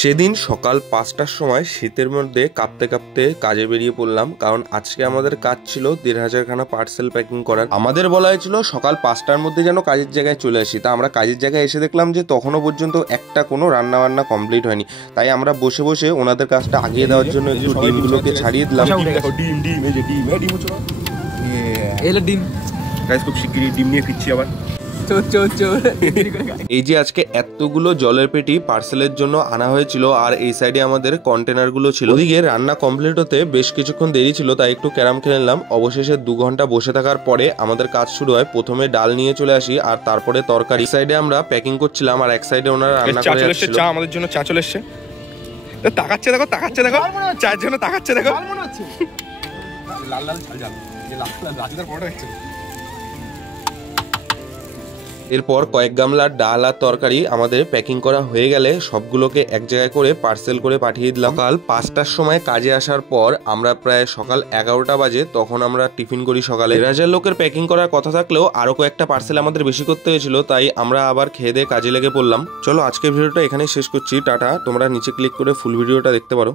সেদিন সকাল 5টার সময় শীতের মধ্যে কাঁপতে কাঁপতে কাজে বেরিয়ে পড়লাম, কারণ আজকে আমাদের কাজ ছিল 1500 খানা পার্সেল প্যাকিং করার। আমাদের বলা হয়েছিল সকাল 5টার মধ্যে যেন কাজের জায়গায় চলে আসি। তা আমরা কাজের জায়গায় এসে দেখলাম যে তখনও পর্যন্ত একটা কোনো রান্না বান্না কমপ্লিট হয়নি। তাই আমরা বসে বসে ওনাদের কাজটা আগিয়ে দেওয়ার জন্য একটু ডিমগুলোকে ছাড়িয়ে দিলাম। খুব শিগগিরই ডিম নিয়ে ফিরছি আবার। এই যে আজকে এতগুলো জলের পেটি পার্সেলের জন্য আনা হয়েছিল, আর এই সাইডে আমাদের কন্টেনার গুলো ছিল। ওদিকে রান্না কমপ্লিট হতে বেশ কিছুক্ষণ দেরি ছিল, তাই একটু ক্যারাম খেলে নিলাম। অবশেষে 2 ঘন্টা বসে থাকার পরে আমাদের কাজ শুরু হয়। প্রথমে ডাল নিয়ে চলে আসি, আর তারপরে তরকারি। এই সাইডে আমরা প্যাকিং করছিলাম, আর এক সাইডে ওনারা রান্না করে আসছিল। চা আমাদের জন্য চা চলে এসেছে। তাকাচ্ছে দেখো, তাকাচ্ছে দেখো, চায়ের জন্য তাকাচ্ছে দেখো। লাল লাল ঝাল ঝাল, যে লাল লাল রাজুদার পরোটা হচ্ছে। এরপর কয়েক গামলা ডাল আর তরকারি আমাদের প্যাকিং করা হয়ে গেলে সবগুলোকে এক জায়গায় করে পার্সেল করে পাঠিয়ে দিলাম। সকাল 5টার সময় কাজে আসার পর আমরা প্রায় সকাল 11টা বাজে, তখন আমরা টিফিন করি সকালে। 1000 লোকের প্যাকিং করার কথা থাকলেও আরো কয়েকটা পার্সেল আমাদের বেশি করতে হয়েছিল, তাই আমরা আবার খেয়ে দিয়ে কাজে লেগে পড়লাম। চলো আজকের ভিডিওটা এখানেই শেষ করছি। টাটা। তোমরা নিচে ক্লিক করে ফুল ভিডিওটা দেখতে পারো।